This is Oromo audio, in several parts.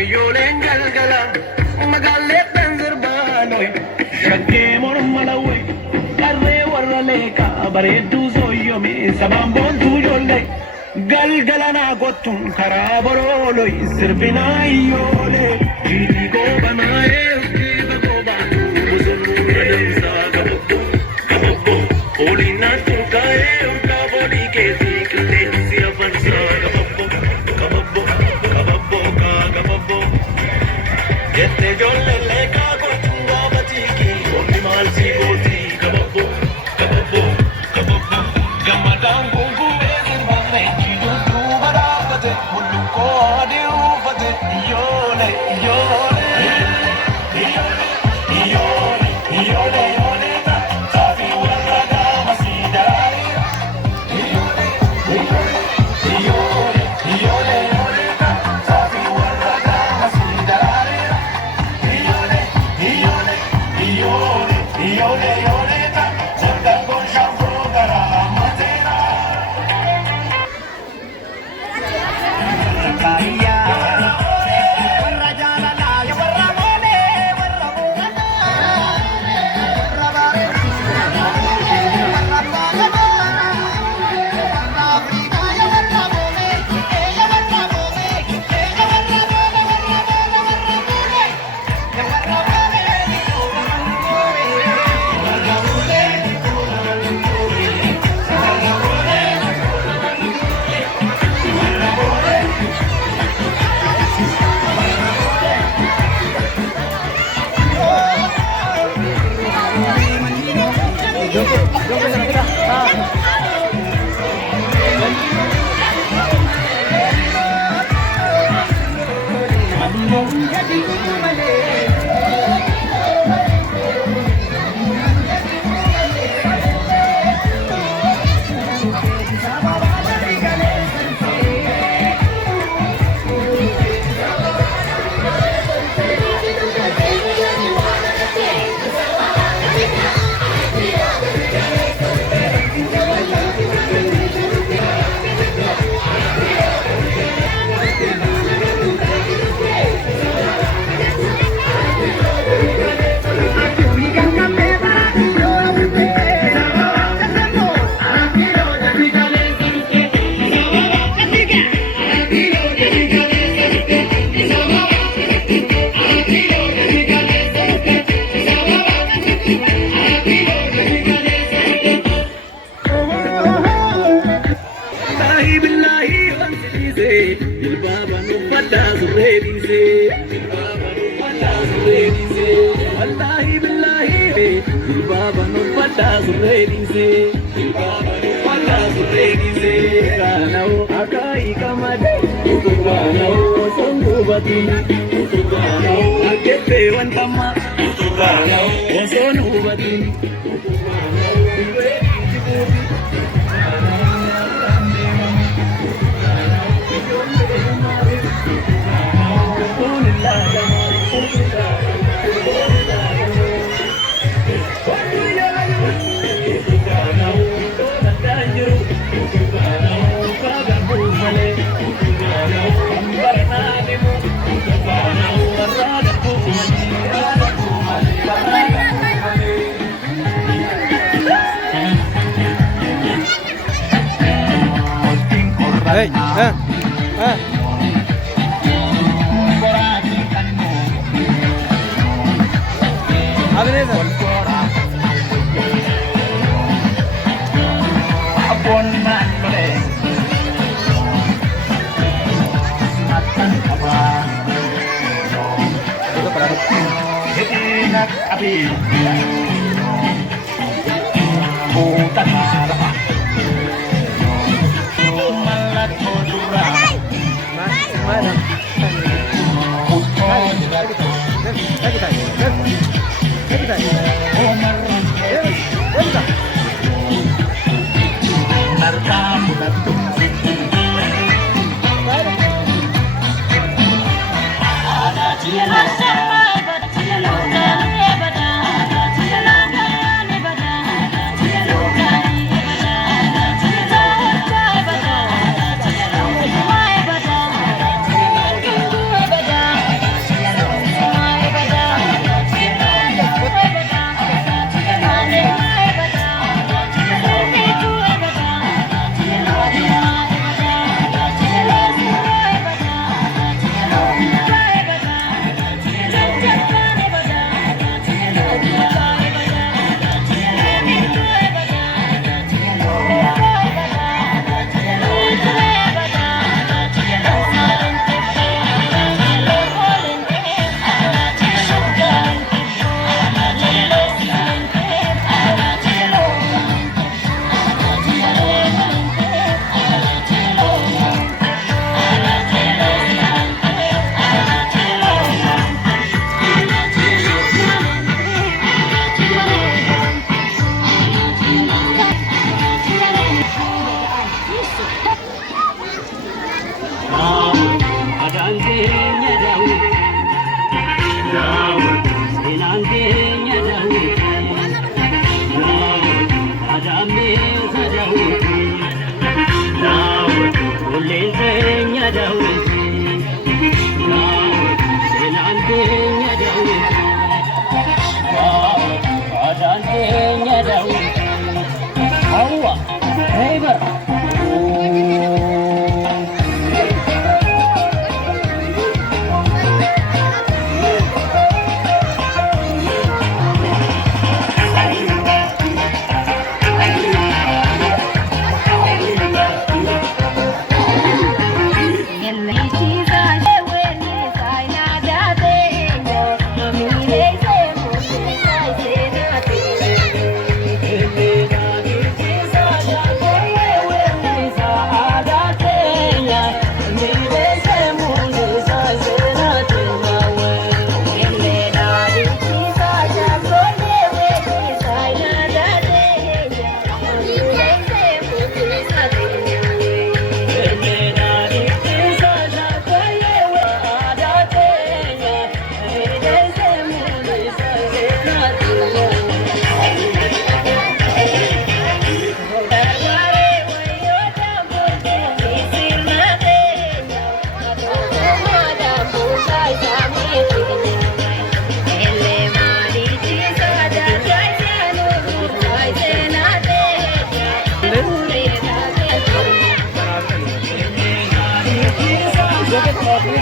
Ijoolleen galgala magaalee Pensilvaanooyi shaggee mormalawwee qarree warra leekaa bareedduu sooyyomee sabaan boontuu ijoollee galgala naa kottuun karaa boroolooyi sirbinaa iyyoolee jiidhii goobanaa eeguutii bagoobaa bosonuu adamsaa gababboo gababboo oliin naattuu kaa'ee urgaa boolii keessii qilleensi afansaa gababboo gababboo gababboo kaa gababboo jettee ijoollee leekaa kottuun gaafa tiikii onni maal sii gootii gababboo gababboo gababboo gammadaan gunguubee sirbanne jiidhuu badhaafate hullukkoo adii uffate iyyoolee iyyoolee iyyoolee iyyoolee iyyoolee iyyoolee saafii warra gaama sii daraaree iyyoolee iyyoolee iyyoolee iyyoolee iyyoolee saafii warra gaama sii daraaree iyyoolee iyyoolee iyyoolee iyyoolee iyyoolee dargaggoon shaanfoo garaa mateera.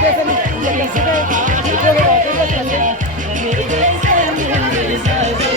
Thank you.